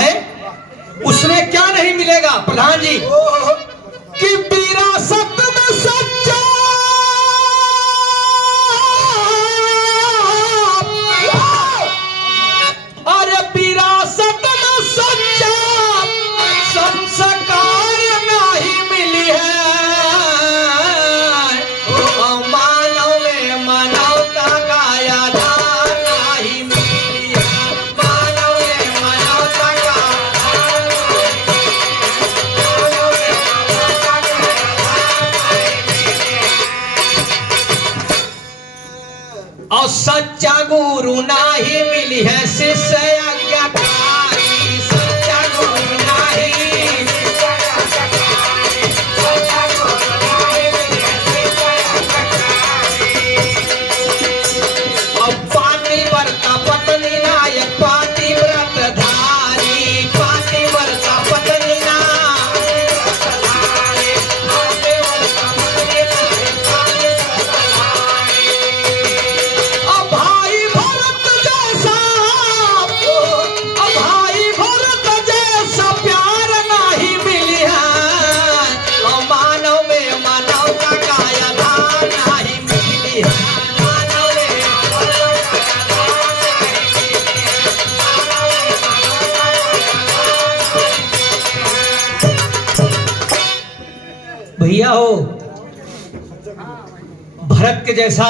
है उसमें क्या नहीं मिलेगा प्रधान जी कि विरासत में सच्चा अरे विरासत में सच्चा संस्कार नहीं मिली है मानव में मानवता का आधार नहीं मिली है मानव में मानवता का और सच्चा गुरु नहीं मिली है शिष्य आज्ञाकारी सच्चा गुरु नहीं और पाती व्रता पत्नी नायक पाती व्रत धारी पाती व्रता पत्नी भैया हो भरत के जैसा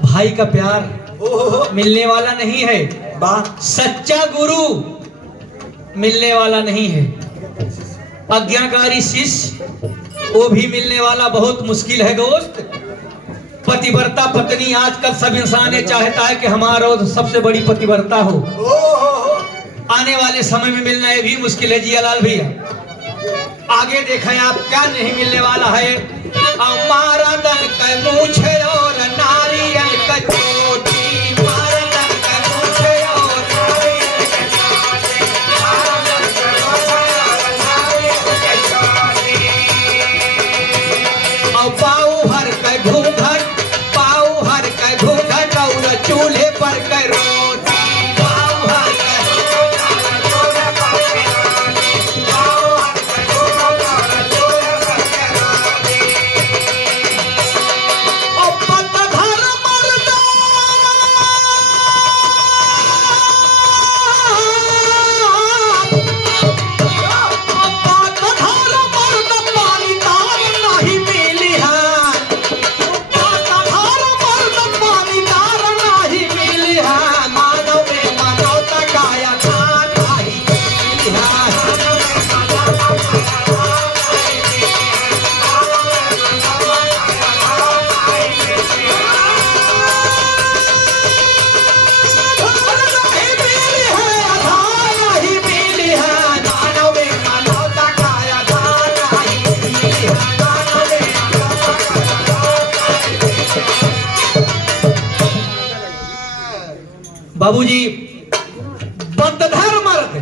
भाई का प्यार मिलने वाला नहीं है सच्चा गुरु मिलने वाला नहीं है आज्ञाकारी शिष्य वो भी मिलने वाला बहुत मुश्किल है दोस्त पतिव्रता पत्नी आजकल सब इंसान ये चाहता है कि हमारा सबसे बड़ी पतिव्रता हो आने वाले समय में मिलना ये भी मुश्किल है जियालाल भैया आगे देखें आप क्या नहीं मिलने वाला है हमारा दल का मूछे और नारियल का चोटी हमारा दल का मूछे और नारियल का चोटी हमारा दल का मूछे और नारियल का चोटी और पाऊ हर का घूंघट पाऊ हर का घूंघट और चूल्हे पर का रोटी पाऊ हर का बाबूजी बंदधर मर्द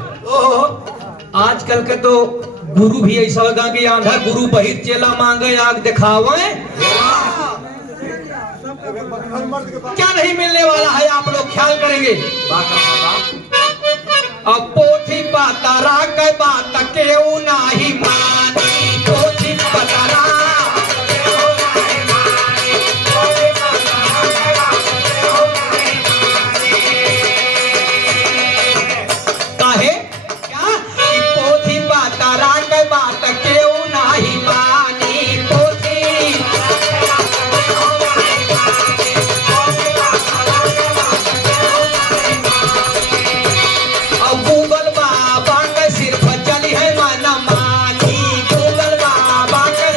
आजकल के तो गुरु भी ऐसा होगा कि आंधा गुरु बहित चेला मांगे आग दिखावे क्या नहीं मिलने वाला है आप लोग ख्याल करेंगे अब पोथी पातारा के बात केहू नहीं मानी पोथी पातारा गूगल बाबा के सिर पर चली है माना मानी गूगल बाबा के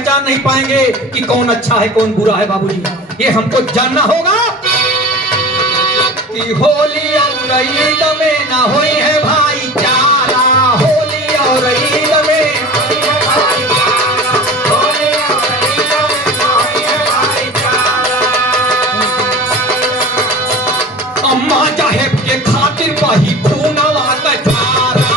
पहचान नहीं पाएंगे कि कौन अच्छा है कौन बुरा है बाबूजी। ये हमको जानना होगा कि होली और ईद में ना हुई है भाईचारा, होली और ईद में अम्मा साहेब के खातिर बही खूनवा का धारा,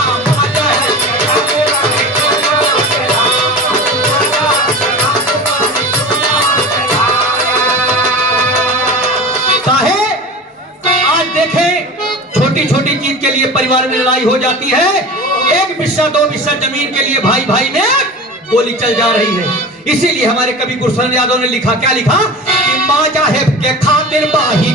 छोटी छोटी चीज के लिए परिवार में लड़ाई हो जाती है। एक बिस्सा दो बिस्सा जमीन के लिए भाई भाई में गोली चल जा रही है। इसीलिए हमारे कवि गुरुशरण यादव ने लिखा, क्या लिखा कि माँ साहेब के खातिर बाही